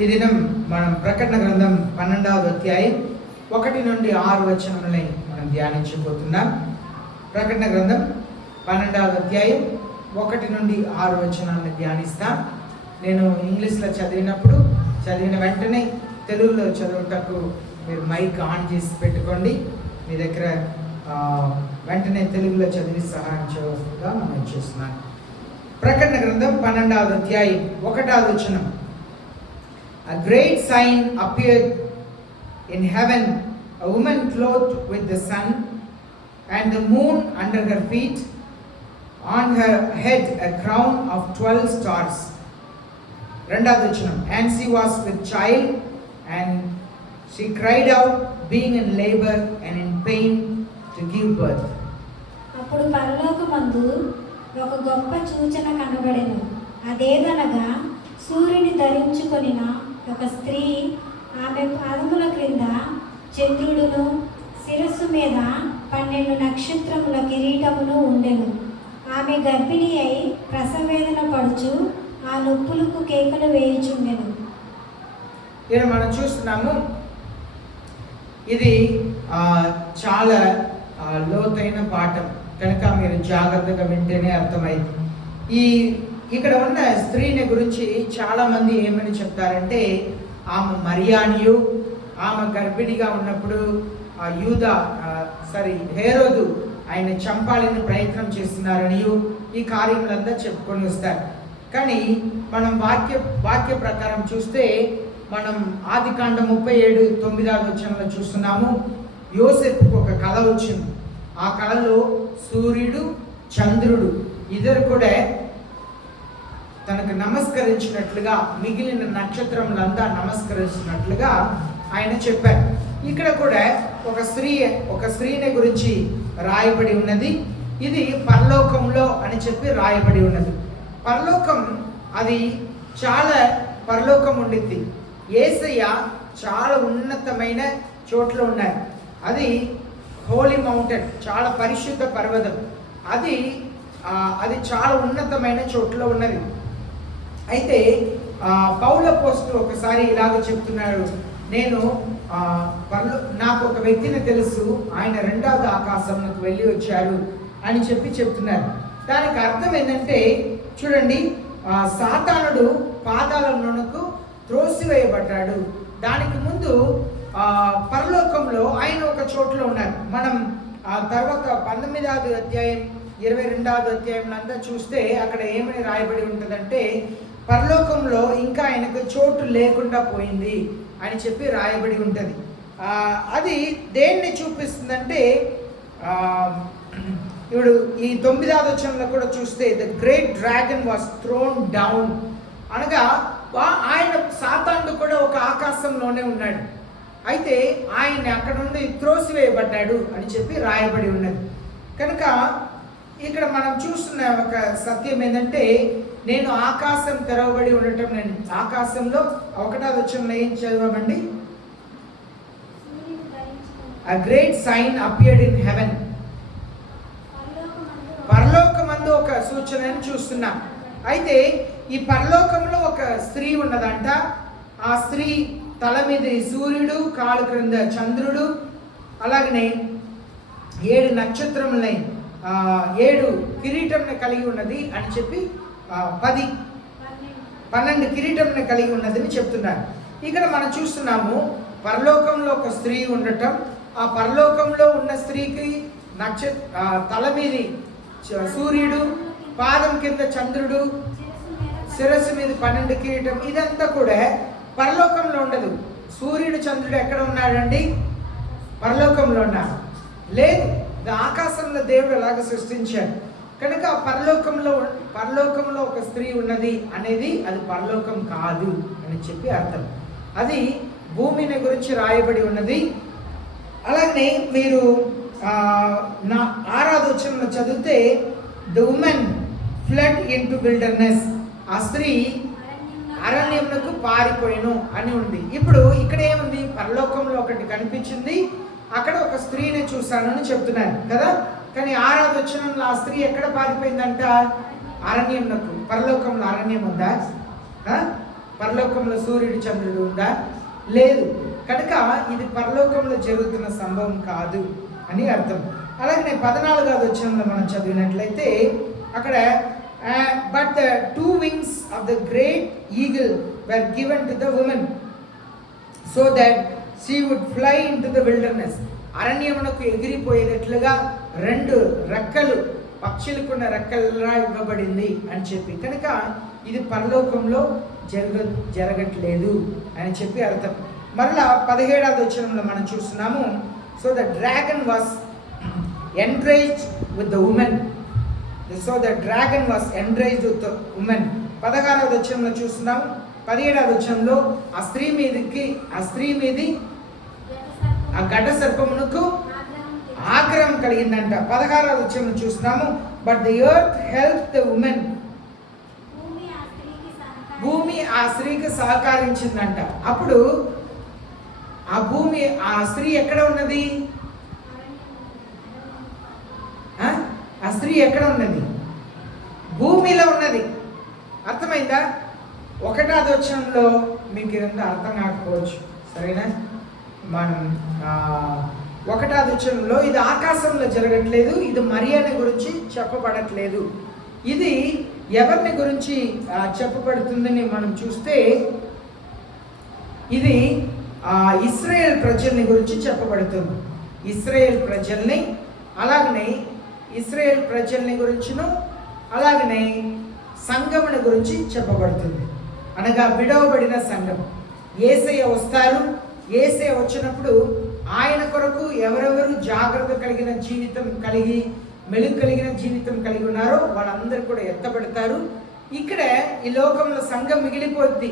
ఈ దినం మనం ప్రకటన గ్రంథం 12వ అధ్యాయం 1 నుండి 6 వచనములని మనం ధ్యానించబోతున్నాం. ప్రకటన గ్రంథం 12వ అధ్యాయం 1 నుండి 6 వచనాలను ధ్యానిస్తాం. నేను ఇంగ్లీష్లో చదివిన వెంటనే తెలుగులో చదువుటకు మీరు మైక్ ఆన్ చేసి పెట్టుకోండి. మీ దగ్గర వెంటనే తెలుగులో చదివి సహాయం చేయవలసిందిగా మనం చేస్తున్నాను. ప్రకటన గ్రంథం 12వ అధ్యాయం 1వ వచనం. A great sign appeared in heaven, a woman clothed with the sun and the moon under her feet, on her head a crown of 12 stars. రెండవ వచనం. And she was with child and she cried out, being in labor and in pain to give birth. అప్పుడు పరలోకమందు ఒక గొప్ప సూచన కనబడెను. అదేదనగా సూర్యుని ధరించుకొనిన ఒక స్త్రీ, ఆమె పాదముల క్రింద చంద్రుడును, శిరస్సు మీద 12 నక్షత్రముల కిరీటమును ఉండెను. ఆమె గర్భిణి అయి ప్రసవేదన పడుచు ఆ నొప్పులకు కేకలు వేయుచుండెను. ఇక్కడ మనం చూస్తున్నాము, ఇది చాలా లోతైన పాఠం కనుక మీరు జాగ్రత్తగా వింటేనే అర్థమైంది. ఇక్కడ ఉన్న స్త్రీని గురించి చాలామంది ఏమని చెప్తారంటే, ఆమె మరియానియు, ఆమె గర్భిణిగా ఉన్నప్పుడు హేరోదు ఆయన చంపాలని ప్రయత్నం చేస్తున్నారనియు ఈ కార్యములంతా చెప్పుకొని వస్తారు. కానీ మనం వాక్య ప్రకారం చూస్తే మనం ఆదికాండం 37:9 వచనంలో చూస్తున్నాము, యోసేపుకు ఒక కళ వచ్చింది. ఆ కళలో సూర్యుడు, చంద్రుడు ఇద్దరు కూడా తనకు నమస్కరించినట్లుగా, మిగిలిన నక్షత్రములంతా నమస్కరించినట్లుగా ఆయన చెప్పారు. ఇక్కడ కూడా ఒక స్త్రీని గురించి రాయబడి ఉన్నది. ఇది పరలోకంలో అని చెప్పి రాయబడి ఉన్నది. పరలోకం అది చాలా పరలోకం ఉండిద్ది. యేసయ్య చాలా ఉన్నతమైన చోట్ల ఉన్నారు. అది హోలీ మౌంటైన్, చాలా పరిశుద్ధ పర్వతం. అది చాలా ఉన్నతమైన చోట్ల ఉన్నది. అయితే పౌలు అపోస్తలుడు ఒకసారి ఇలాగ చెప్తున్నాడు, నాకు ఒక వ్యక్తిని తెలుసు, ఆయన 2వ ఆకాశంలోకి వెళ్ళి వచ్చాడు అని చెప్తున్నారు. దానికి అర్థం ఏంటంటే చూడండి, సాతానుడు పాతాళంలోనకు త్రోసివేయబడ్డాడు. దానికి ముందు పరలోకంలో ఆయన ఒక చోట్ల ఉన్నారు. మనం తర్వాత 19వ అధ్యాయం 22వ అధ్యాయంలో అంతా చూస్తే అక్కడ ఏమని రాయబడి ఉంటుందంటే, పరలోకంలో ఇంకా ఆయనకు చోటు లేకుండా పోయింది అని చెప్పి రాయబడి ఉంటుంది. అది దేన్ని చూపిస్తుందంటే, ఇప్పుడు ఈ 9వ వచనంలో కూడా చూస్తే the great dragon was thrown down అనగా ఆయన సాతానుడు కూడా ఒక ఆకాశంలోనే ఉన్నాడు. అయితే ఆయన అక్కడ నుండి త్రోసివేయబడ్డాడు అని చెప్పి రాయబడి ఉన్నది. కనుక ఇక్కడ మనం చూస్తున్న ఒక సత్యం ఏంటంటే, నేను ఆకాశం తెరవబడి ఉండటం, నేను ఆకాశంలో 1వ వచనంలో ఏం చదవమండి, A great sign appeared in heaven. పరలోకమందు ఒక సూచనను చూస్తున్నాం. అయితే ఈ పరలోకంలో ఒక స్త్రీ ఉన్నదంట. ఆ స్త్రీ తల మీద సూర్యుడు, కాలు క్రింద చంద్రుడు, అలాగనే 7 నక్షత్రములని 7 కిరీటంని కలిగి ఉన్నది అని చెప్పి 12 కిరీటంని కలిగి ఉన్నదని చెప్తున్నారు. ఇక్కడ మనం చూస్తున్నాము, పరలోకంలో ఒక స్త్రీ ఉండటం, ఆ పరలోకంలో ఉన్న స్త్రీకి తల మీది సూర్యుడు, పాదం కింద చంద్రుడు, శిరస్సు మీద 12 కిరీటం, ఇదంతా కూడా పరలోకంలో ఉండదు. సూర్యుడు, చంద్రుడు ఎక్కడ ఉన్నాడండి? పరలోకంలో ఉన్నాడు లేదు. ఆకాశంలో దేవుడు అలాగ సృష్టించాడు. కనుక పరలోకంలో ఒక స్త్రీ ఉన్నది అనేది అది పరలోకం కాదు అని చెప్పి అర్థం. అది భూమిని గురించి రాయబడి ఉన్నది. అలాగే మీరు 6వ వచనంలో చదివితే the women flood into wilderness, ఆ స్త్రీ అరణ్యమునకు పారిపోయిను అని ఉంది. ఇప్పుడు ఇక్కడ ఏముంది, పరలోకంలో ఒకటి కనిపించింది, అక్కడ ఒక స్త్రీని చూశాను అని చెప్తున్నారు కదా. కానీ 6వ వచనంలో ఆ స్త్రీ ఎక్కడ పారిపోయిందంట? అరణ్యమునకు. పరలోకంలో అరణ్యం ఉందా? పరలోకంలో సూర్యుడు చంద్రుడు ఉందా? లేదు. కనుక ఇది పరలోకంలో జరుగుతున్న సంభవం కాదు అని అర్థం. అలాగే 14వ వచనంలో మనం చదివినట్లయితే అక్కడ but the 2 wings of the great eagle were given to the woman so that she would fly into the wilderness. అరణ్యమునకు ఎగిరిపోయేటట్లుగా 2 రెక్కలు పక్షులకున్న రెక్కలలా ఇవ్వబడింది అని చెప్పి, కనుక ఇది పరలోకంలో జరగట్లేదు అని చెప్పి అర్థం. మరలా 17వ వచనంలో మనం చూస్తున్నాము, so the dragon was enraged with the woman. So the dragon was enraged with the woman. 16వ వచనంలో చూస్తున్నాము. 17వ వచనంలో ఆ స్త్రీ మీది ఆ ఘట సర్పమునకు ఆగ్రహం కలిగిందంట. 16వ వచనంలో చూస్తున్నాము, but the earth help the women. భూమి ఆ స్త్రీకి సహకరించిందంట. అప్పుడు ఆ స్త్రీ ఎక్కడ ఉన్నది? ఆ స్త్రీ ఎక్కడ ఉన్నది? భూమిలో ఉన్నది. అర్థమైందా? 1వ వచనంలో మీకు ఇదంతా అర్థం కాకపోవచ్చు, సరేనా? మనం 1వ వచనంలో ఇది ఆకాశంలో జరగట్లేదు, ఇది మరియని గురించి చెప్పబడట్లేదు. ఇది ఎవరిని గురించి చెప్పబడుతుందని మనం చూస్తే ఇది ఇశ్రాయేల్ ప్రజల్ని గురించి చెప్పబడుతుంది. ఇశ్రాయేల్ ప్రజల్ని, అలాగనే ఇశ్రాయేల్ ప్రజల్ని గురించిను, అలాగనే సంఘముని గురించి చెప్పబడుతుంది. అనగా విడవబడిన సంఘం. యేసయ్య వస్తారు. యేసయ్య వచ్చినప్పుడు ఆయన కొరకు ఎవరెవరు జాగ్రత్త కలిగిన జీవితం కలిగి, మెలుగు కలిగిన జీవితం కలిగి ఉన్నారో వాళ్ళందరూ కూడా ఎత్తబడతారు. ఇక్కడ ఈ లోకంలో సంఘం మిగిలిపోద్ది.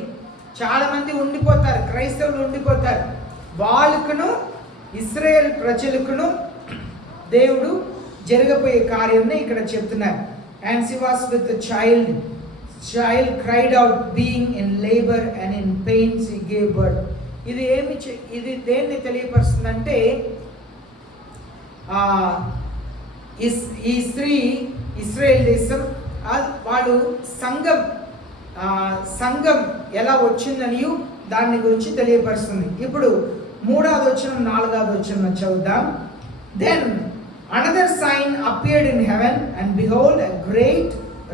చాలా మంది ఉండిపోతారు, క్రైస్తవులు ఉండిపోతారు. వాళ్ళకును ఇశ్రాయేల్ ప్రజలకును దేవుడు జరగబోయే కార్యాన్ని ఇక్కడ చెప్తున్నారు. And she was with the child cried out, being in labor and in pain she gave birth. ఇది దేన్ని తెలియపరుస్తుందంటే ఈ స్త్రీ ఇశ్రాయేల్ దేశం వాళ్ళు సంఘం ఎలా వచ్చిందని దాని గురించి తెలియపరుస్తుంది. ఇప్పుడు 3వ వచనం 4వ వచనం చదువుదాం. Then another sign appeared in heaven, and behold, a great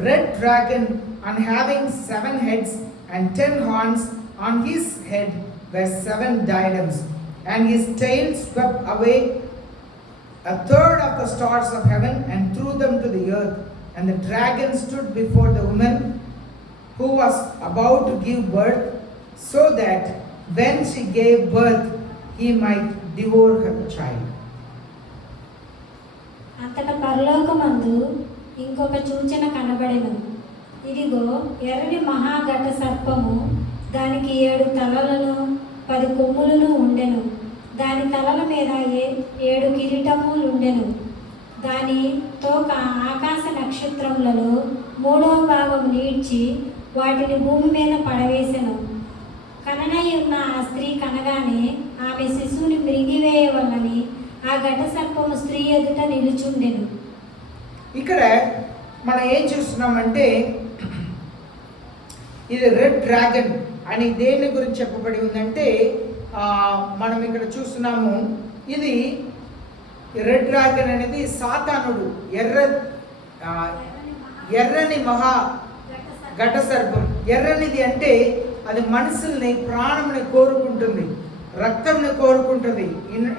red dragon, and having 7 heads and 10 horns. On his head were 7 diadems, and his tail swept away 1/3 of the stars of heaven and threw them to the earth. And the dragon stood before the woman who was about to give birth, so that when she gave birth, he might devour her child. అంతట పరలోకమందు ఇంకొక సూచన కనబడెను. ఇదిగో ఎర్రని మహాఘట సర్పము, దానికి 7 తలలను 10 కొమ్ములను ఉండెను. దాని తలల మీద 7 కిరీటములు ఉండెను. దాని తోక ఆకాశ నక్షత్రములలో 3వ భాగం నీడ్చి వాటిని భూమి మీద పడవేసెను. కననై ఉన్న ఆ స్త్రీ కనగానే ఆమె శిశువుని మింగివేయవలని ఆ ఘట సర్పము స్త్రీ ఎదుట నిలుచుండెను. ఇక్కడ మనం ఏం చూస్తున్నామంటే ఇది రెడ్ డ్రాగన్ అని దేని గురించి చెప్పబడి ఉందంటే మనం ఇక్కడ చూస్తున్నాము. ఇది రెడ్ డ్రాగన్ అనేది సాతానుడు, ఎర్రని మహా ఘట సర్పం. ఎర్రనిది అంటే అది మనుషుల్ని, ప్రాణంని కోరుకుంటుంది, రక్తంని కోరుకుంటుంది.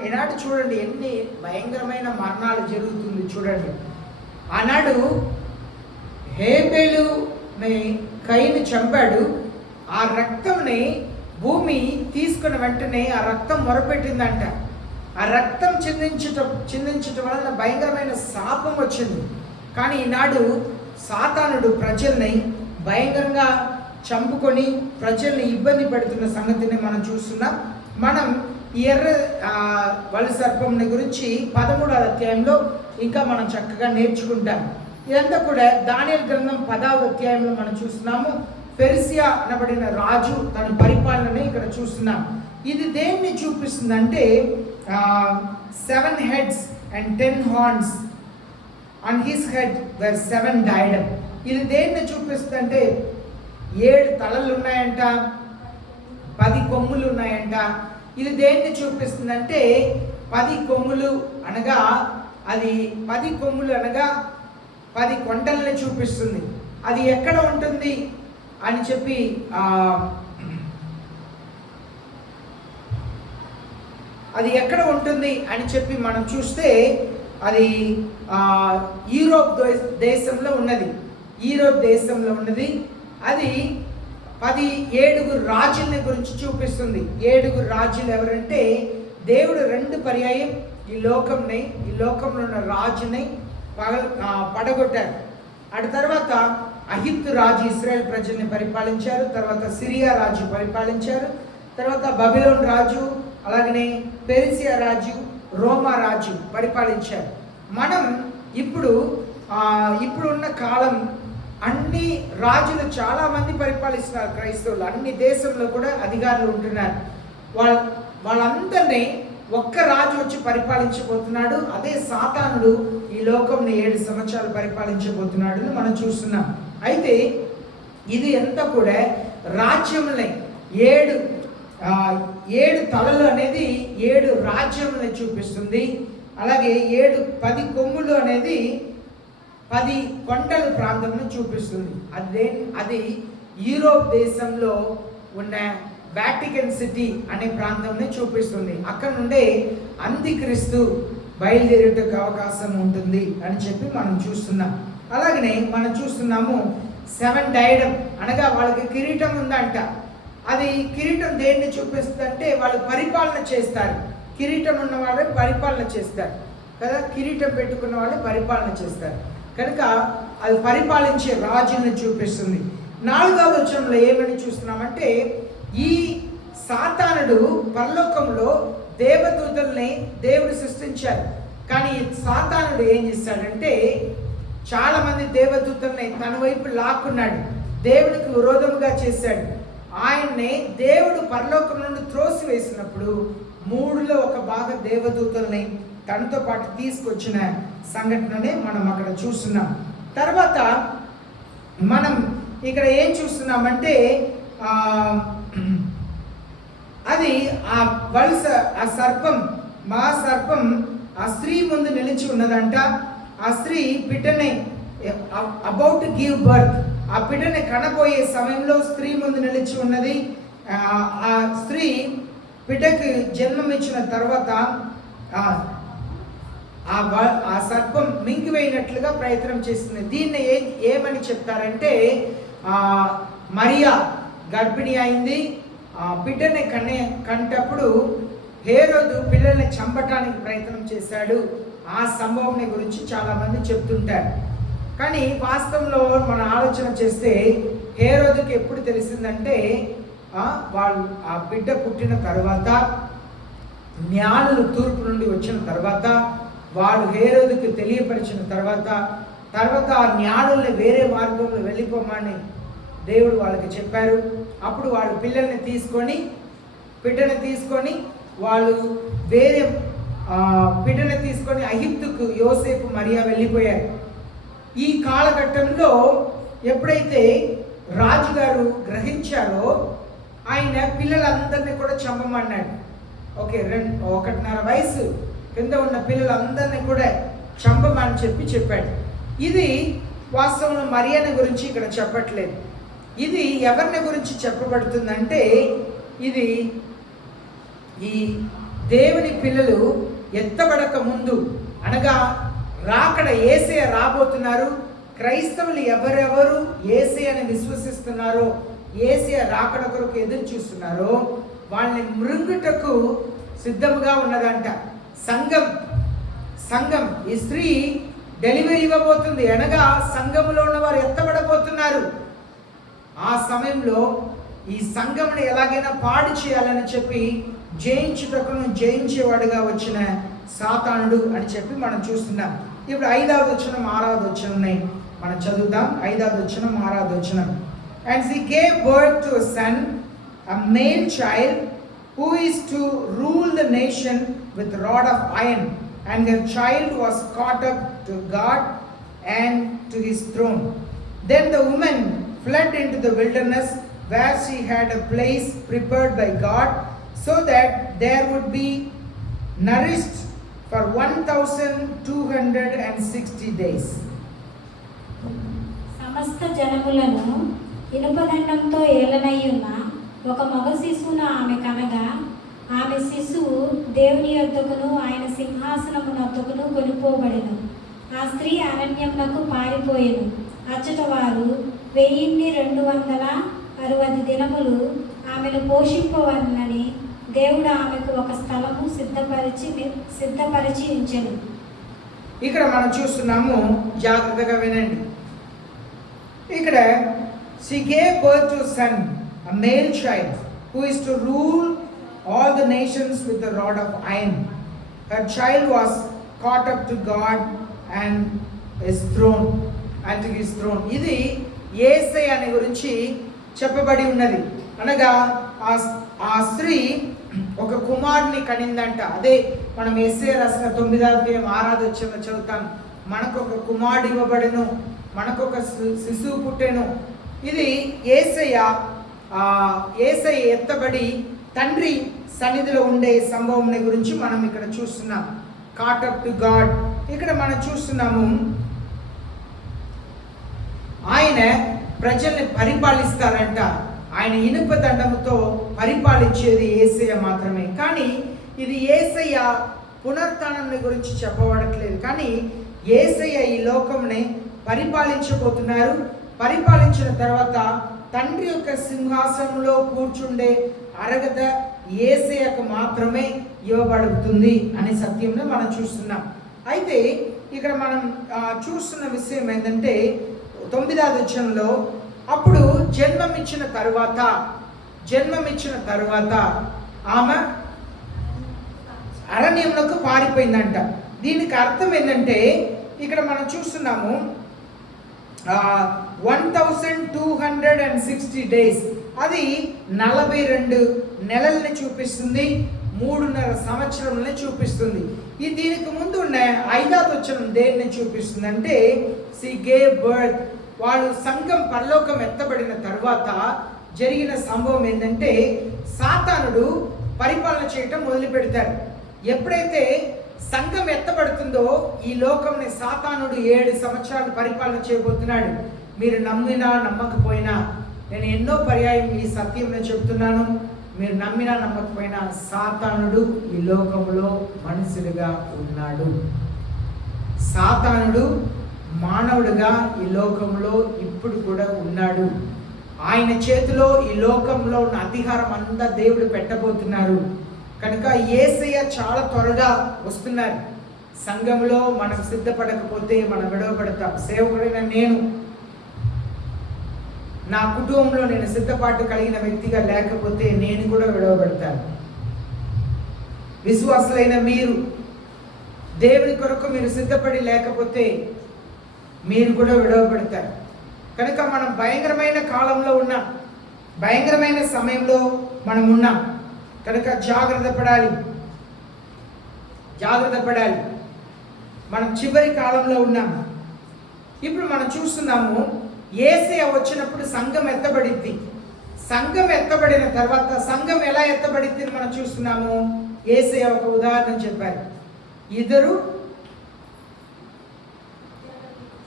ఈనాడు చూడండి ఎన్ని భయంకరమైన మరణాలు జరుగుతుంది చూడండి. ఆనాడు హేబేలుని కయీను చంపాడు. ఆ రక్తంని భూమి తీసుకున్న వెంటనే ఆ రక్తం మొరపెట్టిందంట. ఆ రక్తం చిందించటం వలన భయంకరమైన శాపం వచ్చింది. కానీ ఈనాడు సాతానుడు ప్రజల్ని భయంకరంగా చంపుకొని ప్రజల్ని ఇబ్బంది పెడుతున్న సంగతిని మనం చూస్తున్నాం. మనం ఎర్ర వలి సర్పంని గురించి 13వ అధ్యాయంలో ఇంకా మనం చక్కగా నేర్చుకుంటాం. ఇదంతా కూడా దానియేలు గ్రంథం 10వ అధ్యాయంలో మనం చూస్తున్నాము. పెర్సియా అనబడిన రాజు తన పరిపాలనని ఇక్కడ చూస్తున్నాం. ఇది దేన్ని చూపిస్తుందంటే 7 heads and 10 horns. On his head were 7 diadems. ఇది దేన్ని చూపిస్తుందంటే 7 తలలు ఉన్నాయంట, 10 కొమ్ములు ఉన్నాయంట. ఇది దేన్ని చూపిస్తుందంటే 10 కొమ్ములు అనగా అది 10 కొమ్ములు అనగా 10 కొండల్ని చూపిస్తుంది. అది ఎక్కడ ఉంటుంది అని చెప్పి అది ఎక్కడ ఉంటుంది అని చెప్పి మనం చూస్తే అది యూరోప్ దేశంలో ఉన్నది. యూరోప్ దేశంలో ఉన్నది. అది 7 రాజుల గురించి చూపిస్తుంది. 7 రాజులు ఎవరంటే దేవుడు 2 పర్యాయం ఈ లోకంలో ఉన్న రాజుని పడగొట్టారు. అటు తర్వాత అహిత్తు రాజు ఇశ్రాయేల్ ప్రజల్ని పరిపాలించారు. తర్వాత సిరియా రాజు పరిపాలించారు. తర్వాత బబిలోన్ రాజు, అలాగనే పెర్సియా రాజు, రోమా రాజు పరిపాలించారు. మనం ఇప్పుడున్న కాలం అన్ని రాజులు చాలామంది పరిపాలిస్తున్నారు. క్రైస్తవులు అన్ని దేశంలో కూడా అధికారులు ఉంటున్నారు. వాళ్ళందరినీ ఒక్క రాజు వచ్చి పరిపాలించబోతున్నాడు. అదే సాతానుడు ఈ లోకంని 7 సంవత్సరాలు పరిపాలించబోతున్నాడు అని మనం చూస్తున్నాం. అయితే ఇది ఎంత కూడా రాజ్యములై 7 తలలు అనేది 7 రాజ్యములను చూపిస్తుంది. అలాగే 10 కొమ్ములు అనేది 10 కొండల ప్రాంతంను చూపిస్తుంది. అది యూరోప్ దేశంలో ఉన్న వాటికన్ సిటీ అనే ప్రాంతంని చూపిస్తుంది. అక్కడ నుండే అంత్యక్రీస్తు బయలుదేరేటకు అవకాశం ఉంటుంది అని చెప్పి మనం చూస్తున్నాం. అలాగనే మనం చూస్తున్నాము 7 డైడమ్ అనగా వాళ్ళకి కిరీటం ఉందంట. అది కిరీటం దేన్ని చూపిస్తుంది అంటే వాళ్ళు పరిపాలన చేస్తారు. కిరీటం ఉన్న వాళ్ళే పరిపాలన చేస్తారు కదా, కిరీటం పెట్టుకున్న వాళ్ళే పరిపాలన చేస్తారు కనుక అది పరిపాలించే రాజుని చూపిస్తుంది. 4వ వచనంలో ఏమని చూస్తున్నామంటే ఈ సాతానుడు పరలోకంలో దేవదూతల్ని దేవుడు సృష్టించారు. కానీ సాతానుడు ఏం చేశాడంటే చాలా మంది దేవదూతల్ని తన వైపు లాక్కున్నాడు, దేవుడికి విరోధముగా చేశాడు. ఆయన్ని దేవుడు పరలోకం నుండి త్రోసివేసినప్పుడు 3లో 1 భాగం దేవదూతల్ని తనతో పాటు తీసుకొచ్చిన సంఘటననే మనం అక్కడ చూస్తున్నాం. తర్వాత మనం ఇక్కడ ఏం చూస్తున్నామంటే అది ఆ సర్పం మహాసర్పం ఆ స్త్రీ ముందు నిలిచి ఉన్నదంట. ఆ స్త్రీ బిడ్డని అబౌట్ గివ్ బర్త్, ఆ బిడ్డని కనబోయే సమయంలో స్త్రీ ముందు నిలిచి ఉన్నది. ఆ స్త్రీ బిడ్డకి జన్మమిచ్చిన తర్వాత ఆ సర్పం మింగివేయినట్లుగా ప్రయత్నం చేస్తుంది. దీన్ని ఏమని చెప్తారంటే మరియా గర్భిణి అయింది. బిడ్డని కంటప్పుడు హేరోదు పిల్లల్ని చంపటానికి ప్రయత్నం చేశాడు. ఆ సంభవం గురించి చాలామంది చెప్తుంటారు. కానీ వాస్తవంలో మనం ఆలోచన చేస్తే హేరోదుకి ఎప్పుడు తెలిసిందంటే వాళ్ళు ఆ బిడ్డ పుట్టిన తర్వాత జ్ఞానులు తూర్పు నుండి వచ్చిన తర్వాత వాళ్ళు హేరోదుకి తెలియపరిచిన తర్వాత ఆ జ్ఞానుల్ని వేరే మార్గంలో వెళ్ళిపోమని దేవుడు వాళ్ళకి చెప్పారు. అప్పుడు వాళ్ళు బిడ్డని తీసుకొని వాళ్ళు వేరే బిడ్డని తీసుకొని ఐగుప్తుకు యోసేపు మరియా వెళ్ళిపోయారు. ఈ కాలఘట్టంలో ఎప్పుడైతే రాజుగారు గ్రహించారో ఆయన పిల్లలందరినీ కూడా చంపమన్నాడు. 1.5 వయసు కింద ఉన్న పిల్లలందరినీ కూడా చంపమని చెప్పాడు. ఇది వాస్తవంలో మరియాని గురించి ఇక్కడ చెప్పట్లేదు. ఇది ఎవరిని గురించి చెప్పబడుతుందంటే ఇది ఈ దేవుని పిల్లలు ఎత్తబడక ముందు అనగా రాకడ యేసయ్య రాబోతున్నారు. క్రైస్తవులు ఎవరెవరు యేసయ్యని విశ్వసిస్తున్నారో, యేసయ్య రాకడ కొరకు ఎదురు చూస్తున్నారో వాళ్ళని మృంగుటకు సిద్ధముగా ఉన్నదంట సంఘం. ఈ స్త్రీ డెలివరీ ఇవ్వబోతుంది అనగా సంఘములో ఉన్నవారు ఎత్తబడబోతున్నారు. ఆ సమయంలో ఈ సంఘముని ఎలాగైనా పాడు చేయాలని చెప్పి జయించేవాడుగా వచ్చిన సాతానుడు అని చెప్పి మనం చూస్తున్నాం. ఇప్పుడు 5వ వచనం 6వ వచనం మనం చదువుతాం. 5వ వచనం 6వ వచనం. And she gave birth to a son, a male child, who is to rule the nation with rod of iron, and her child was caught up to God and to his throne. Then the woman fled into the wilderness where she had a place prepared by God, so that there would be nourished for 1260 days. సమస్త జనములను ఇనుపదండంతో ఏలనయ్యున్న ఒక మగ శిశువును ఆమె కనగా, ఆమె శిశువు దేవుని యొద్దకును ఆయన సింహాసనమునొద్దకును కొనిపోబడెను. ఆ స్త్రీ అరణ్యమునకు పారిపోయెను. అచ్చట వారు 1260 దినములు ఆమెను పోషింపవలనని దేవుడు ఆమెకు ఒక స్థలము సిద్ధపరిచి ఉంచెను. ఇక్కడ మనం చూస్తున్నాము, జాగ్రత్తగా వినండి. ఇక్కడ she gave birth to a son, a male child, who is to rule all the nations with a rod of iron. Her child was caught up to God and his throne, and to his throne. ఇది యేసయ్య అనే గురించి చెప్పబడి ఉన్నది. అనగా ఆ స్త్రీ ఒక కుమారుని కనిందంట. అదే మనం యేసయ్య రాసిన 9వ అధ్యాయం 6వ వచనంలో చదువుతాం. మనకు ఒక కుమారుడు ఇవ్వబడెను, మనకు ఒక శిశువు పుట్టెను. ఇది యేసయ్య ఎత్తబడి తండ్రి సన్నిధిలో ఉండే సంభవం గురించి మనం ఇక్కడ చూస్తున్నాం. Caught up to God. ఇక్కడ మనం చూస్తున్నాము, ఆయన ప్రజల్ని పరిపాలిస్తారంట. ఆయన ఇనుప దండముతో పరిపాలించేది యేసయ్య మాత్రమే. కానీ ఇది యేసయ్య పునరుత్థానం గురించి చెప్పబడట్లేదు. కానీ యేసయ్య ఈ లోకంని పరిపాలించబోతున్నారు. పరిపాలించిన తర్వాత తండ్రి యొక్క సింహాసనంలో కూర్చుండే అర్హత యేసయ్యకు మాత్రమే ఇవ్వబడుతుంది అనే సత్యంలో మనం చూస్తున్నాం. అయితే ఇక్కడ మనం చూస్తున్న విషయం ఏంటంటే 9వ వచనంలో, అప్పుడు జన్మమిచ్చిన తరువాత ఆమె అరణ్యమునకు పారిపోయిందంట. దీనికి అర్థం ఏంటంటే ఇక్కడ మనం చూస్తున్నాము 1260 డేస్. అది 42 నెలల్ని చూపిస్తుంది, 3.5 సంవత్సరంని చూపిస్తుంది. ఈ దీనికి ముందు ఉన్న 5వ వచనం దేన్ని చూపిస్తుంది అంటే she gave birth. వాళ్ళు సంఘం పరలోకం ఎత్తబడిన తర్వాత జరిగిన సంభవం ఏంటంటే సాతానుడు పరిపాలన చేయటం మొదలు పెడతారు. ఎప్పుడైతే సంఘం ఎత్తబడుతుందో ఈ లోకంని సాతానుడు 7 సంవత్సరాలు పరిపాలన చేయబోతున్నాడు. మీరు నమ్మినా నమ్మకపోయినా, నేను ఎన్నో పర్యాయం ఈ సత్యంలో చెప్తున్నాను, మీరు నమ్మినా నమ్మకపోయినా సాతానుడు ఈ లోకంలో మనుషులుగా ఉన్నాడు. సాతానుడు మానవుడుగా ఈ లోకంలో ఇప్పుడు కూడా ఉన్నాడు. ఆయన చేతిలో ఈ లోకంలో ఉన్న అధికారం అంతా దేవుడు పెట్టబోతున్నారు. కనుక యేసయ్య చాలా త్వరగా వస్తున్నారు. సంఘంలో మనం సిద్ధపడకపోతే మనం విడవబడతాం. సేవకుడైన నేను నా కుటుంబంలో నేను సిద్ధపాటు కలిగిన వ్యక్తిగా లేకపోతే నేను కూడా విడవబడతాను. విశ్వాసులైన మీరు దేవుని కొరకు మీరు సిద్ధపడి లేకపోతే మీరు కూడా విడవబడతారు. కనుక మనం భయంకరమైన కాలంలో ఉన్నాం, భయంకరమైన సమయంలో మనం ఉన్నాం. కనుక జాగ్రత్త పడాలి. మనం చివరి కాలంలో ఉన్నాం. ఇప్పుడు మనం చూస్తున్నాము, యేసయ్య వచ్చినప్పుడు సంఘం ఎత్తబడిద్ది. సంఘం ఎత్తబడిన తర్వాత సంఘం ఎలా ఎత్తబడిద్ది మనం చూస్తున్నాము. యేసయ్య ఒక ఉదాహరణ చెప్పారు. 2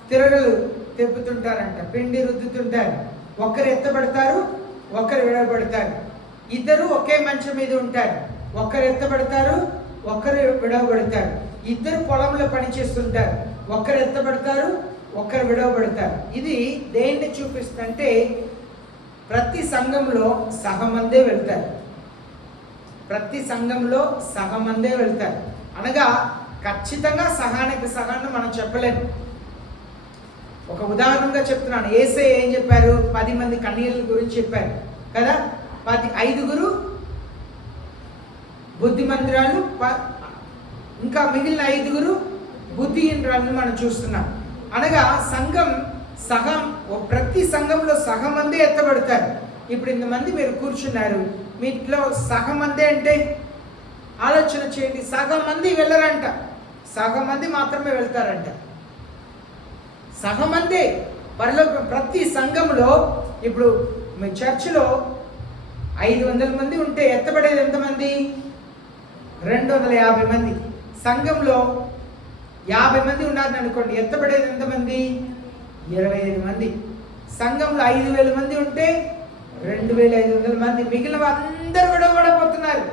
తిరగలు తెప్పుతుంటారంట, పిండి రుద్దుతుంటారు. ఒకరు ఎత్తబడతారు, ఒకరు విడవబడతారు. 2 ఒకే మంచం మీద ఉంటారు, ఒకరు ఎత్తబడతారు, ఒకరు విడవబడతారు. 2 పొలంలో పనిచేస్తుంటారు, ఒకరు ఎత్తబడతారు, ఒకరు విడవబడతారు. ఇది దేన్ని చూపిస్తుందంటే ప్రతి సంఘంలో సగమందే వెళ్తారు. అనగా ఖచ్చితంగా సగాన్ని మనం చెప్పలేము. ఒక ఉదాహరణగా చెప్తున్నాను. యేసయ్య ఏం చెప్పారు? 10 మంది కన్యల గురించి చెప్పారు కదా. 5 బుద్ధిమంతురాలు, ఇంకా మిగిలిన 5 బుద్ధిహీనురాలను మనం చూస్తున్నాం. అనగా ప్రతి సంఘంలో సగం మంది ఎత్తబడతారు. ఇప్పుడు ఇంతమంది మీరు కూర్చున్నారు, మీట్లో సగం మంది అంటే ఆలోచన చేయండి. సగం మంది వెళ్ళరంట, సగం మంది మాత్రమే వెళ్తారంట. సగం మంది పరలోకం. ప్రతి సంఘంలో ఇప్పుడు మీ చర్చిలో 500 మంది ఉంటే ఎత్తబడేది ఎంతమంది? 250 మంది. సంఘంలో 50 మంది ఉన్నారని అనుకోండి, ఎత్తబడేది ఎంతమంది? 25 మంది. సంఘంలో 5000 మంది ఉంటే 2500 మంది. మిగిలిన అందరూ విడవబడిపోతున్నారు.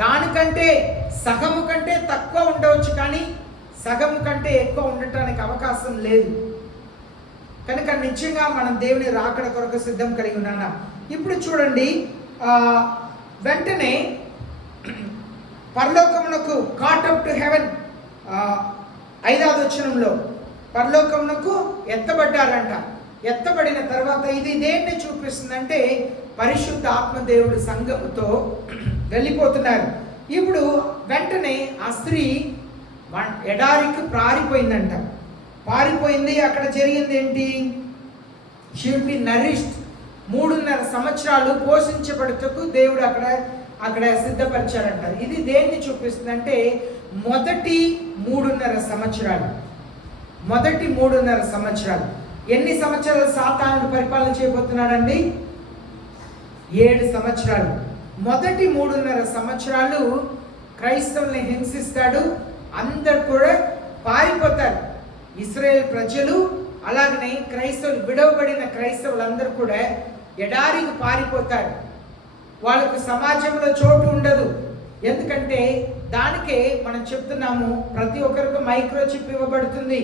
దానికంటే సగము కంటే తక్కువ ఉండవచ్చు, కానీ సగము కంటే ఎక్కువ ఉండటానికి అవకాశం లేదు. కనుక నిశ్చయంగా మనం దేవుని రాకడ కొరకు సిద్ధం కలిగి ఉన్నానా? ఇప్పుడు చూడండి, వెంటనే పరలోకమునకు కాట్ అప్ టు హెవెన్, 5వ వచనంలో పరలోకమునకు ఎత్తబడ్డారంట. ఎత్తబడిన తర్వాత ఇది దేన్ని చూపిస్తుందంటే పరిశుద్ధ ఆత్మదేవుడు సంఘముతో వెళ్ళిపోతున్నారు. ఇప్పుడు వెంటనే ఆ స్త్రీ ఎడారికి పారిపోయిందంట. పారిపోయింది. అక్కడ జరిగింది ఏంటి? She will be nourished. 3.5 సంవత్సరాలు పోషించబడుటకు దేవుడు అక్కడ సిద్ధపరిచారంట. ఇది దేన్ని చూపిస్తుందంటే మొదటి 3.5 సంవత్సరాలు. మొదటి 3.5 సంవత్సరాలు. ఎన్ని సంవత్సరాలు సాతానుడు పరిపాలన చేయబోతున్నాడండి? 7 సంవత్సరాలు. మొదటి 3.5 సంవత్సరాలు క్రైస్తవుల్ని హింసిస్తాడు. అందరు కూడా పారిపోతారు. ఇశ్రాయేల్ ప్రజలు, అలాగనే క్రైస్తవులు, విడవబడిన క్రైస్తవులందరూ కూడా ఎడారికి పారిపోతారు. వాళ్ళకు సమాజంలో చోటు ఉండదు. ఎందుకంటే దానికే మనం చెప్తున్నాము, ప్రతి ఒక్కరికి మైక్రోచిప్ ఇవ్వబడుతుంది.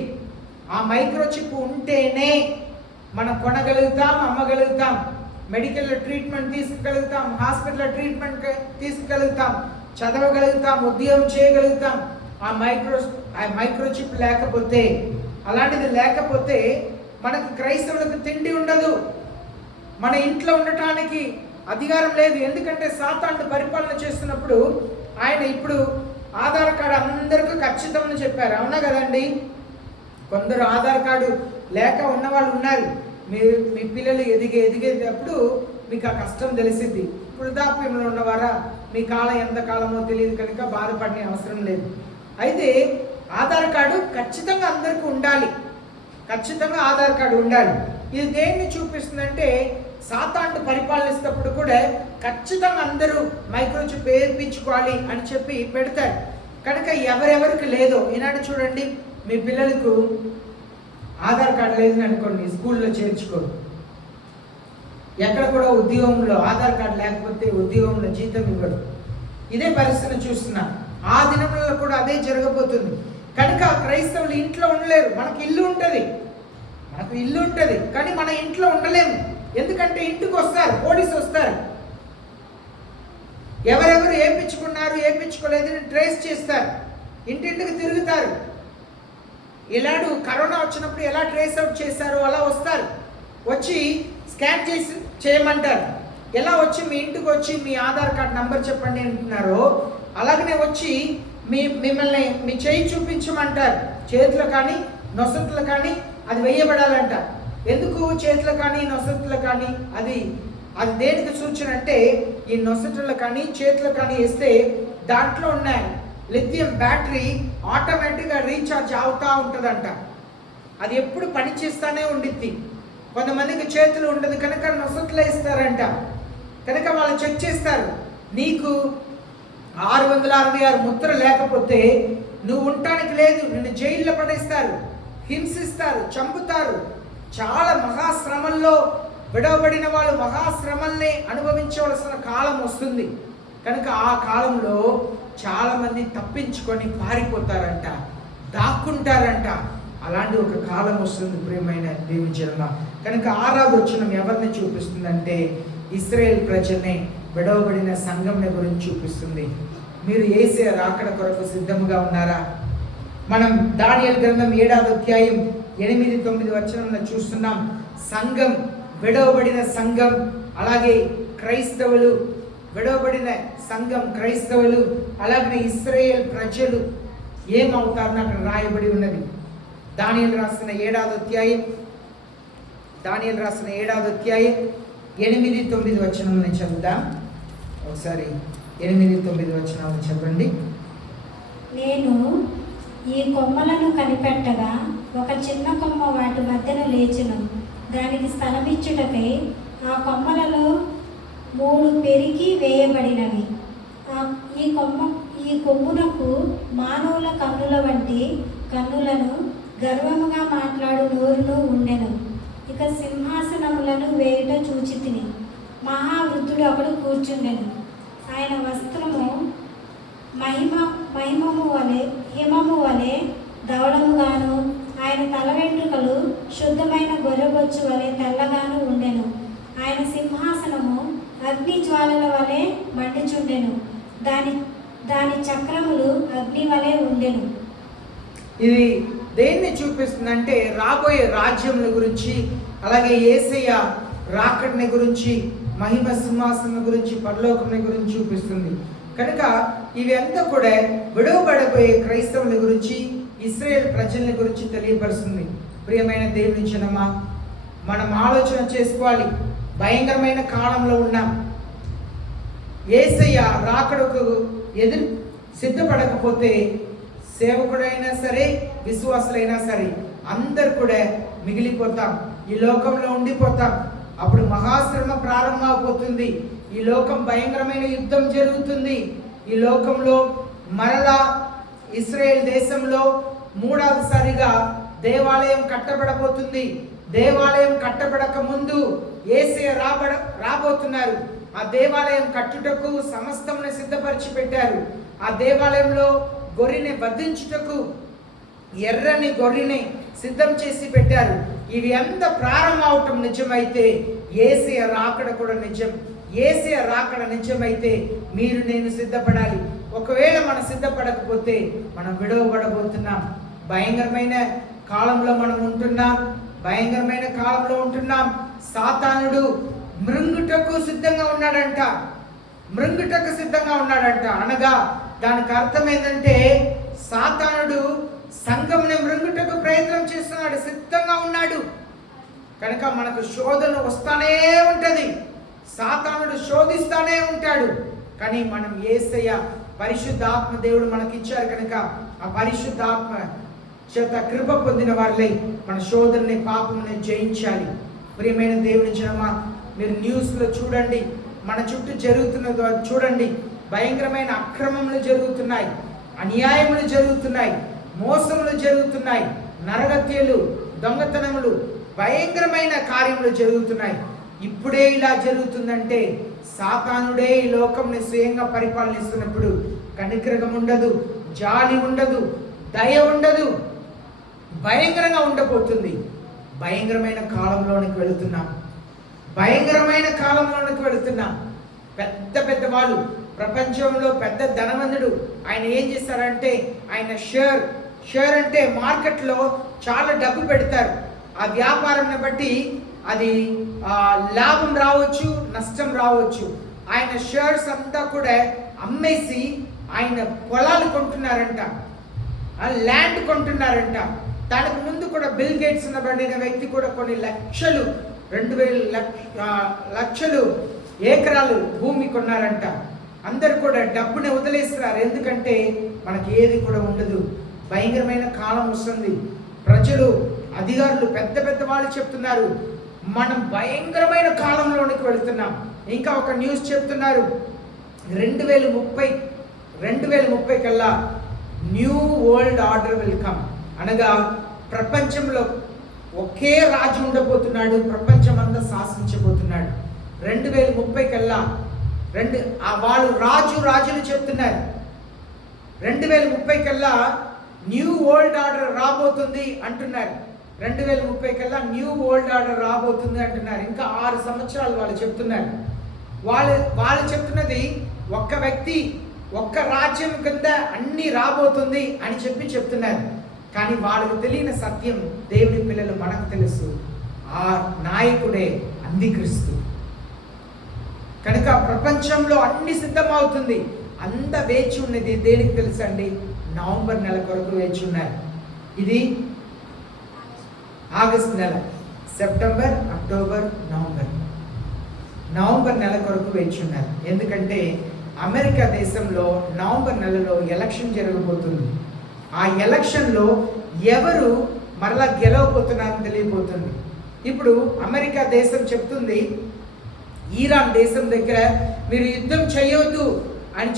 ఆ మైక్రోచిప్ ఉంటేనే మనం కొనగలుగుతాం, అమ్మగలుగుతాం, మెడికల్ ట్రీట్మెంట్ తీసుకోగలుగుతాం, హాస్పిటల్ ట్రీట్మెంట్ తీసుకోగలుగుతాం, చదవగలుగుతాం, ఉద్యోగం చేయగలుగుతాం. ఆ మైక్రోచిప్ లేకపోతే, అలాంటిది లేకపోతే మనకు క్రైస్తవులకు తిండి ఉండదు, మన ఇంట్లో ఉండటానికి అధికారం లేదు. ఎందుకంటే సాతానుడు పరిపాలన చేస్తున్నప్పుడు ఆయన ఇప్పుడు ఆధార్ కార్డు అందరికీ ఖచ్చితంగా చెప్పారు. అవునా కదండి? కొందరు ఆధార్ కార్డు లేక ఉన్న వాళ్ళు ఉన్నారు. మీ పిల్లలు ఎదిగేటప్పుడు మీకు ఆ కష్టం తెలిసిద్ది. వృద్ధాప్యంలో ఉన్నవారా, మీ కాలం ఎంత కాలమో తెలియదు కనుక బాధపడే అవసరం లేదు. అయితే ఆధార్ కార్డు ఖచ్చితంగా అందరికీ ఉండాలి. ఖచ్చితంగా ఆధార్ కార్డు ఉండాలి. ఇది దేన్ని చూపిస్తుందంటే సాతానుడు పరిపాలనిస్తున్నప్పుడు కూడా ఖచ్చితంగా అందరూ మైక్రోచిప్ వేయించుకోవాలి అని చెప్పి పెడతారు. కనుక ఎవరెవరికి లేదో, ఈనాడు చూడండి, మీ పిల్లలకు ఆధార్ కార్డు లేదని అనుకోండి, స్కూల్లో చేర్చుకోరు. ఎక్కడ కూడా ఉద్యోగంలో ఆధార్ కార్డు లేకపోతే ఉద్యోగంలో జీతం ఇవ్వడు. ఇదే పరిస్థితిని చూస్తున్నా. ఆ దినంలో కూడా అదే జరగబోతుంది. కనుక క్రైస్తవులు ఇంట్లో ఉండలేరు. మనకు ఇల్లు ఉంటుంది, కానీ మన ఇంట్లో ఉండలేము. ఎందుకంటే ఇంటికి వస్తారు, పోలీసు వస్తారు, ఎవరెవరు ఏపించుకున్నారు ఏపించుకోలేదని ట్రేస్ చేస్తారు, ఇంటింటికి తిరుగుతారు. ఇలాడు కరోనా వచ్చినప్పుడు ఎలా ట్రేస్ అవుట్ చేశారో అలా వస్తారు, వచ్చి స్కాన్ చేయమంటారు. ఎలా వచ్చి మీ ఇంటికి వచ్చి మీ ఆధార్ కార్డ్ నంబర్ చెప్పండి అంటున్నారో అలాగనే వచ్చి మిమ్మల్ని మీ చేయి చూపించమంటారు. చేతులు కానీ నొసట్లు కానీ అది వేయబడాలంట. ఎందుకు చేతులు కానీ నొసట్లు కానీ? అది దేనికి సూచన అంటే ఈ నొసట్లు కానీ చేతులు కానీ వేస్తే దాంట్లో ఉన్న లిథియం బ్యాటరీ ఆటోమేటిక్గా రీఛార్జ్ అవుతూ ఉంటుందంట. అది ఎప్పుడు పనిచేస్తూనే ఉండిద్ది. కొంతమందికి చేతులు ఉండదు కనుక నొసట్లు వేస్తారంట. కనుక వాళ్ళు చెక్ చేస్తారు, నీకు 666 ముద్ర లేకపోతే నువ్వు ఉండటానికి లేదు, నిన్ను జైల్లో పడేస్తారు, హింసిస్తారు, చంపుతారు. చాలా మహాశ్రమల్లో విడవబడిన వాళ్ళు మహాశ్రమల్ని అనుభవించవలసిన కాలం వస్తుంది. కనుక ఆ కాలంలో చాలామంది తప్పించుకొని పారిపోతారంట, దాక్కుంటారంట. అలాంటి ఒక కాలం వస్తుంది ప్రియమైన దేవుని జన్మ. కనుక 6వ వచనం ఎవరిని చూపిస్తుందంటే ఇశ్రాయేల్ ప్రజల్ని, విడవబడిన సంఘంని గురించి చూపిస్తుంది. మీరు యేసే రాకడ కొరకు సిద్ధముగా ఉన్నారా? మనం దానియేలు గ్రంథం 7వ అధ్యాయం 8-9 వచనంలో చూస్తున్నాం. సంఘం, విడవబడిన సంఘం, అలాగే క్రైస్తవులు, విడవబడిన సంఘం, క్రైస్తవులు, అలాగే ఇశ్రాయేల్ ప్రజలు ఏమవుతారని అక్కడ రాయబడి ఉన్నది. దానియేలు రాసిన 7వ అధ్యాయం 8-9 వచనంలో చదువుదాం. ఒకసారి 8-9 వచనాలు చదవండి. నేను ఈ కొమ్మలను కనిపెట్టగా ఒక చిన్న కొమ్మ వాటి మధ్యన లేచును. దానికి స్థలమిచ్చుటకై ఆ కొమ్మలలో 3 పెరికి వేయబడినవి. ఈ కొమ్మునకు మానవుల కన్నుల వంటి కన్నులను, గర్వముగా మాట్లాడు నోరును ఉండెను. ఇక సింహాసనములను వేయుట చూచితిని. మహావృద్ధుడు ఒకడు కూర్చుండెను. ఆయన వస్త్రము హిమము వలె ధవళముగాను, ఆయన తల వెంట్రుకలు శుద్ధమైన గొర్రెబొచ్చు వలె తెల్లగాను ఉండెను. ఆయన సింహాసనము అగ్ని జ్వాలల వలె మండుచుండెను. దాని చక్రములు అగ్ని వలె ఉండెను. ఇది దేన్ని చూపిస్తుందంటే రాబోయే రాజ్యముల గురించి, అలాగే యేసయ్య రాకడని గురించి, మహిమ సింహాసనం గురించి, పరలోకం గురించి చూపిస్తుంది. కనుక ఇవి అంతా కూడా విడవబడబోయే క్రైస్తవుల గురించి, ఇశ్రాయేల్ ప్రజల గురించి తెలియపరుస్తుంది. ప్రియమైన దేవుని జనమా, మనం ఆలోచన చేసుకోవాలి. భయంకరమైన కాలంలో ఉన్నాం. యేసయ్య రాకడకు ఎదురు సిద్ధపడకపోతే సేవకుడైనా సరే, విశ్వాసులైనా సరే అందరు కూడా మిగిలిపోతాం, ఈ లోకంలో ఉండిపోతాం. అప్పుడు మహాశ్రమ ప్రారంభమైపోతుంది. ఈ లోకం భయంకరమైన యుద్ధం జరుగుతుంది. ఈ లోకంలో మరలా ఇశ్రాయేల్ దేశంలో 3వసారిగా దేవాలయం కట్టబడబోతుంది. దేవాలయం కట్టబడక ముందు యేసయ్య రాబోతున్నారు. ఆ దేవాలయం కట్టుటకు సమస్తమును సిద్ధపరిచి పెట్టారు. ఆ దేవాలయంలో గొర్రెని వధించుటకు ఎర్రని గొర్రెని సిద్ధం చేసి పెట్టారు. ఇవి ఎంత ప్రారంభం అవటం నిజమైతే యేసయ్య రాకడ కూడా నిజం. యేసయ్య రాకడ నిజమైతే మీరు నేను సిద్ధపడాలి. ఒకవేళ మనం సిద్ధపడకపోతే మనం విడవబడబోతున్నాం. భయంకరమైన కాలంలో మనం ఉంటున్నాం. భయంకరమైన కాలంలో ఉంటున్నాం. సాతానుడు మృంగుటకు సిద్ధంగా ఉన్నాడంట. మృంగుటకు సిద్ధంగా ఉన్నాడంట. అనగా దానికి అర్థం ఏంటంటే సాతానుడు సంఘముని మృంగుటకు ప్రయత్నం చేస్తున్నాడు, సిద్ధంగా ఉన్నాడు. కనుక మనకు శోధన వస్తానే ఉంటది. సాతానుడు శోధిస్తానే ఉంటాడు. కానీ మనం యేసయ్య పరిశుద్ధాత్మ దేవుడు మనకి ఇచ్చారు కనుక ఆ పరిశుద్ధాత్మ చేత కృప పొందిన వారిలై మన శోధనని, పాపముని జయించాలి. ప్రియమైన దేవుని జనమా, మీరు న్యూస్లో చూడండి, మన చుట్టూ జరుగుతున్న చూడండి. భయంకరమైన అక్రమములు జరుగుతున్నాయి, అన్యాయములు జరుగుతున్నాయి, మోసములు జరుగుతున్నాయి, నరహత్యలు, దొంగతనములు, భయంకరమైన కార్యములు జరుగుతున్నాయి. ఇప్పుడే ఇలా జరుగుతుందంటే సాతానుడే ఈ లోకంని స్వయంగా పరిపాలనిస్తున్నప్పుడు కనికరం ఉండదు, జాలి ఉండదు, దయ ఉండదు, భయంకరంగా ఉండబోతుంది. భయంకరమైన కాలంలోనికి వెళుతున్నాం. భయంకరమైన కాలంలోనికి వెళుతున్నాం. పెద్ద పెద్ద వాళ్ళు, ప్రపంచంలో పెద్ద ధనవంతుడు, ఆయన ఏం చేస్తారంటే ఆయన షేర్ అంటే మార్కెట్లో చాలా డబ్బు పెడతారు. ఆ వ్యాపారంని బట్టి అది లాభం రావచ్చు, నష్టం రావచ్చు. ఆయన షేర్స్ అంతా కూడా అమ్మేసి ఆయన పొలాలు కొంటున్నారంట, ల్యాండ్ కొంటున్నారంట. దానికి ముందు కూడా బిల్ గేట్స్ అనబడిన వ్యక్తి కూడా కొన్ని లక్షలు, 2000 లక్షలు ఎకరాలు భూమి కొన్నారంట. అందరు కూడా డబ్బుని వదిలేస్తున్నారు. ఎందుకంటే మనకి ఏది కూడా ఉండదు. భయంకరమైన కాలం వస్తుంది. ప్రజలు, అధికారులు, పెద్ద పెద్ద వాళ్ళు చెప్తున్నారు మనం భయంకరమైన కాలంలోనికి వెళుతున్నాం. ఇంకా ఒక న్యూస్ చెప్తున్నారు 2030 కల్లా new world order will come. అనగా ప్రపంచంలో ఒకే రాజు ఉండబోతున్నాడు, ప్రపంచం అంతా శాసించబోతున్నాడు. 2030 కల్లా వాళ్ళు రాజులు చెప్తున్నారు 2030 కల్లా న్యూ వరల్డ్ ఆర్డర్ రాబోతుంది అంటున్నారు. 2030 కల్లా న్యూ వరల్డ్ ఆర్డర్ రాబోతుంది అంటున్నారు. ఇంకా 6 సంవత్సరాలు వాళ్ళు చెప్తున్నారు. వాళ్ళు చెప్తున్నది ఒక్క వ్యక్తి, ఒక్క రాజ్యం కింద అన్ని రాబోతుంది అని చెప్తున్నారు. కానీ వాళ్ళకు తెలియని సత్యం దేవుని పిల్లలు మనకు తెలుసు. ఆ నాయకుడే అంత్యక్రీస్తు. కనుక ప్రపంచంలో అన్ని సిద్ధమవుతుంది. అంత వేచి ఉన్నది దేనికి తెలుసండి? నవంబర్ నెల కొరకు వేచి ఉన్నారు. ఇది ఆగస్ట్ నెల, సెప్టెంబర్, అక్టోబర్, నవంబర్ నెల కొరకు వేచి ఉన్నారు. ఎందుకంటే అమెరికా దేశంలో నవంబర్ నెలలో ఎలక్షన్ జరగబోతుంది. ఆ ఎలక్షన్లో ఎవరు మరలా గెలవబోతున్నారని తెలియబోతుంది. ఇప్పుడు అమెరికా దేశం చెప్తుంది ఇరాన్ దేశం దగ్గర మీరు యుద్ధం చేయవద్దు అని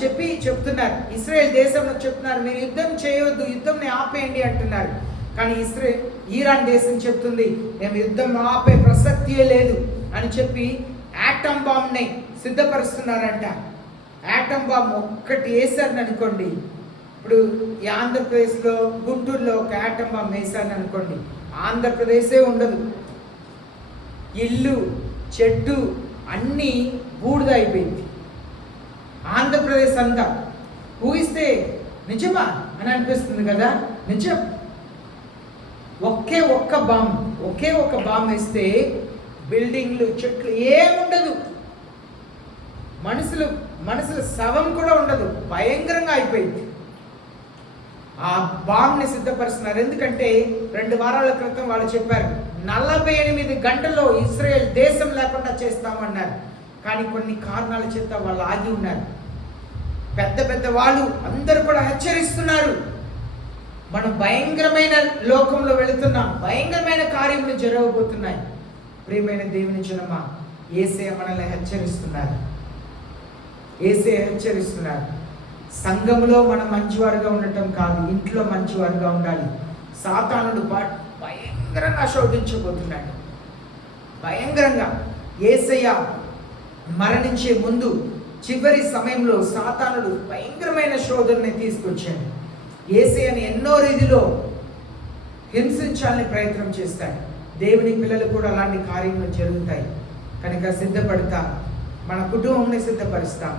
చెప్తున్నారు. ఇస్రాయేల్ దేశంలో చెప్తున్నారు మీరు యుద్ధం చేయవద్దు, యుద్ధంని ఆపేయండి అంటున్నారు. కానీ ఇరాన్ దేశం చెప్తుంది మేము యుద్ధం ఆపే ప్రసక్తియే లేదు అని చెప్పి యాటమ్ బాంబ్ని సిద్ధపరుస్తున్నారంట. యాటమ్ బాంబ్ ఒక్కటి వేశారని అనుకోండి, ఇప్పుడు ఈ ఆంధ్రప్రదేశ్లో గుంటూరులో ఒక యాటమ్ బాంబ్ వేశారని అనుకోండి, ఆంధ్రప్రదేశే ఉండదు. ఇల్లు చెట్టు అన్నీ బూడిద అయిపోయింది. ఆంధ్రప్రదేశ్ అంతా ఊహిస్తే నిజమా అని అనిపిస్తుంది కదా. నిజం. ఒకే ఒక్క బాంబ్ వేస్తే బిల్డింగ్లు చెట్లు ఏముండదు, మనుషుల శవం కూడా ఉండదు, భయంకరంగా అయిపోయింది. ఆ బాంబ్ని సిద్ధపరుస్తున్నారు. ఎందుకంటే 2 వారాల క్రితం వాళ్ళు చెప్పారు 48 గంటల్లో ఇస్రాయేల్ దేశం లేకుండా చేస్తామన్నారు. కానీ కొన్ని కారణాల చేత వాళ్ళు ఆగి ఉన్నారు. పెద్ద వాళ్ళు అందరూ కూడా హెచ్చరిస్తున్నారు, మనం భయంకరమైన లోకంలో వెళుతున్నాం, భయంకరమైన కార్యములు జరగబోతున్నాయి. ప్రియమైన దేవుని జనమా, యేసయ్య మనల్ని హెచ్చరిస్తున్నారు. సంఘములో మనం మంచివారుగా ఉండటం కాదు, ఇంట్లో మంచివారుగా ఉండాలి. సాతానుడు భయంకరంగా శోధించబోతున్నాడు. భయంకరంగా యేసయ్య మరణించే ముందు చివరి సమయంలో సాతానుడు భయంకరమైన శోధనని తీసుకొచ్చాడు. యేసయ్యని ఎన్నో రీతిలో హింసించాలని ప్రయత్నం చేస్తాడు. దేవుని పిల్లలు కూడా అలాంటి కార్యములు జరుగుతాయి. కనుక సిద్ధపడతాం, మన కుటుంబాన్ని సిద్ధపరుస్తాం.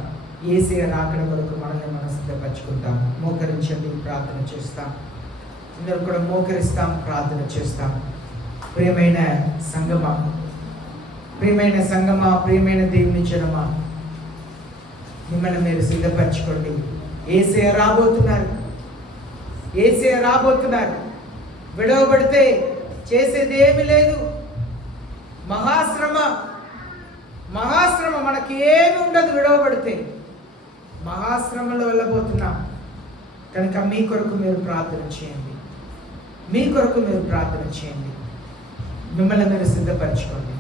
యేసయ్య రాకడ వరకు మనల్ని మనం సిద్ధపరచుకుంటాం. మోకరించండి, ప్రార్థన చేస్తాం. అందరూ కూడా మోకరిస్తాం, ప్రార్థన చేస్తాం. ప్రియమైన సంగమా, ప్రియమైన దేవుని జనమా, మిమ్మల్ని మీరు సిద్ధపరచుకోండి. యేసయ్య రాబోతున్నారు. విడవబడితే చేసేది ఏమీ లేదు. మహాశ్రమ మనకి ఏమి ఉండదు. విడవబడితే మహాశ్రమలో వెళ్ళబోతున్నాం. కనుక మీ కొరకు మీరు ప్రార్థన చేయండి. మిమ్మల్ని మీరు సిద్ధపరచుకోండి.